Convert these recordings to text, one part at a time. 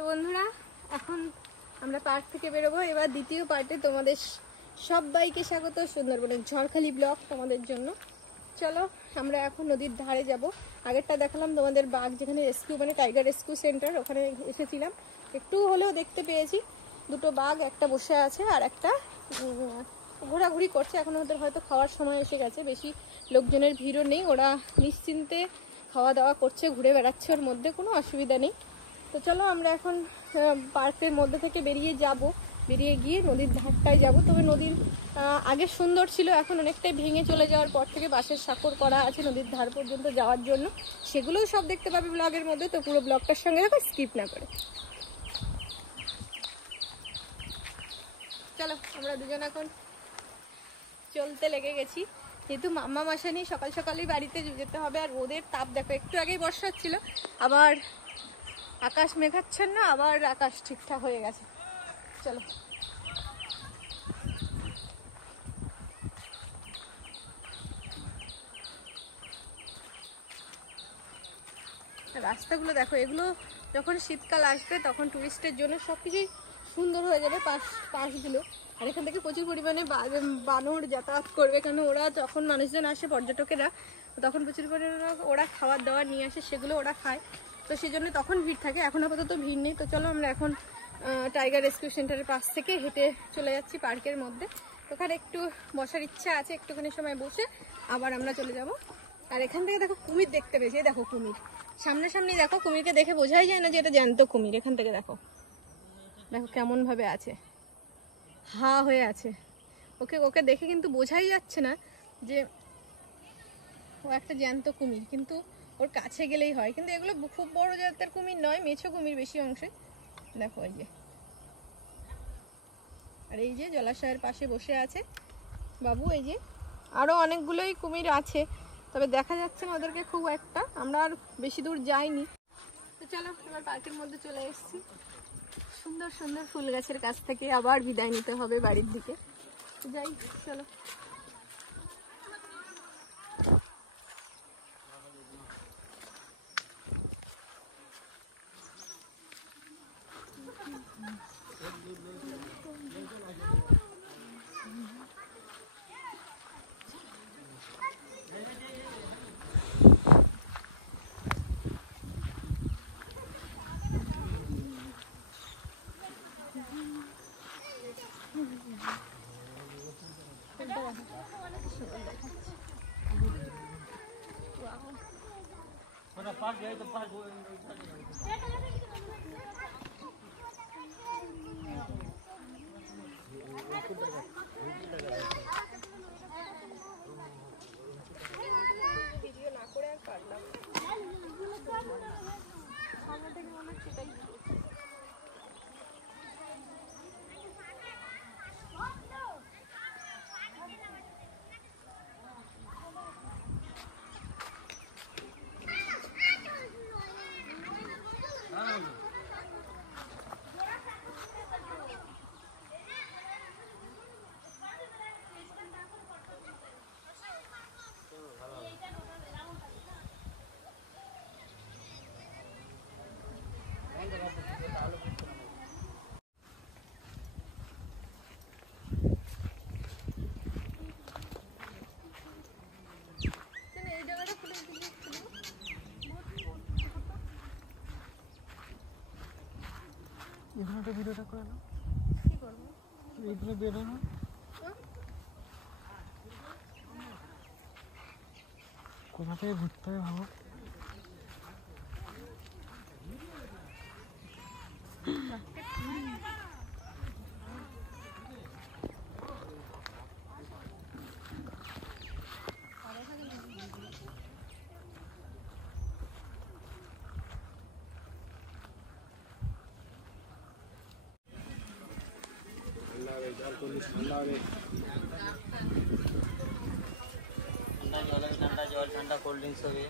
তো বন্ধুরা এখন আমরা পার্ক থেকে বেরোবো। এবার দ্বিতীয় পার্টে তোমাদের সবাইকে স্বাগত। সুন্দরবনের ঝড়খালি ব্লগ তোমাদের জন্য। চলো আমরা এখন নদীর ধারে যাব। আগেরটা দেখালাম তোমাদের বাঘ যেখানে রেস্কিউ মানে টাইগার রেস্কিউ সেন্টার, ওখানে এসেছিলাম। একটু হলেও দেখতে পেয়েছি দুটো বাঘ, একটা বসে আছে আর একটা ঘোরাঘুরি করছে। এখন ওদের হয়তো খাওয়ার সময় এসে গেছে, বেশি লোকজনের ভিড়ও নেই, ওরা নিশ্চিন্তে খাওয়া দাওয়া করছে, ঘুরে বেড়াচ্ছে, ওর মধ্যে কোনো অসুবিধা নেই। তো চলো আমরা এখন পার্কের মধ্যে থেকে বেরিয়ে যাব, বেরিয়ে গিয়ে নদীর ধারটায় যাব। তবে নদীর আগে সুন্দর ছিল, এখন অনেকটাই ভেঙে চলে যাওয়ার পর থেকে বাঁশের সাঁকর করা আছে নদীর ধার পর্যন্ত যাওয়ার জন্য। সেগুলোও সব দেখতে পাবে ব্লগের মধ্যে, তো পুরো ব্লগটার সঙ্গে থাকো, স্কিপ না করে। চলো আমরা দুজন এখন চলতে লেগে গেছি, যেহেতু মাম্মা মাসা নেই, সকাল সকালই বাড়িতে যেতে হবে। আর রোদের তাপ দেখো, একটু আগেই বর্ষা ছিল, আবার আকাশ মেঘাচ্ছন্ন, আবার আকাশ ঠিকঠাক হয়ে গেছে। চলো রাস্তাগুলো দেখো, এগুলো যখন শীতকাল আসবে তখন টুরিস্টের জন্য সবকিছুই সুন্দর হয়ে যাবে পাশগুলো। আর এখান থেকে প্রচুর পরিমাণে বানর যাতায়াত করবে, কারণ ওরা যখন মানুষজন আসে, পর্যটকেরা, তখন প্রচুর পরিমাণে ওরা খাবার দাবার নিয়ে আসে, সেগুলো ওরা খায়, তো সেই জন্য তখন ভিড় থাকে। এখন আপাতত ভিড় নেই। তো চলো আমরা এখন টাইগার রেস্কিউ সেন্টারের পাশ থেকে হেঁটে চলে যাচ্ছি পার্কের মধ্যে। ওখানে একটু বসার ইচ্ছা আছে, একটুখানি সময় বসে আবার আমরা চলে যাব। আর এখান থেকে দেখো কুমির দেখতে পেয়েছি, দেখো কুমির সামনাসামনি, দেখো কুমিরকে দেখে বোঝাই যায় না যে এটা জ্যান্ত কুমির। এখান থেকে দেখো, দেখো কেমন ভাবে আছে, হা হয়ে আছে। ওকে দেখে কিন্তু বোঝাই যাচ্ছে না যে ও একটা জ্যান্ত কুমির, কিন্তু ওর কাছে গেলেই হয়। কিন্তু এগুলো খুব বড় জাতের কুমির নয়, মেছো কুমির বেশি অংশে। দেখো এই যে, আর এই যে জলাশয়ের পাশে বসে আছে বাবু। এই যে আরো অনেকগুলোই কুমির আছে, তবে দেখা যাচ্ছে না ওদেরকে খুব একটা। আমরা আর বেশি দূর যাইনি। তো চলো এবার পার্কের মধ্যে চলে এসেছি। সুন্দর সুন্দর ফুল গাছের কাছ থেকে আবার বিদায় নিতে হবে বাড়ির দিকে। যাই, চলো। ভিডিও না করে আর পারলাম সামনে থেকে মনে হচ্ছে এটাই। এখানে ভিডিওটা করে নাও, কি করবো এইখানে বেরো না, কোথা থেকে ঘুরতে হবে ভাবো। ठंडा जल ठंडा कोल्ड ड्रिंक्स হবে।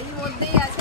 বাড়ির মধ্যেই আছি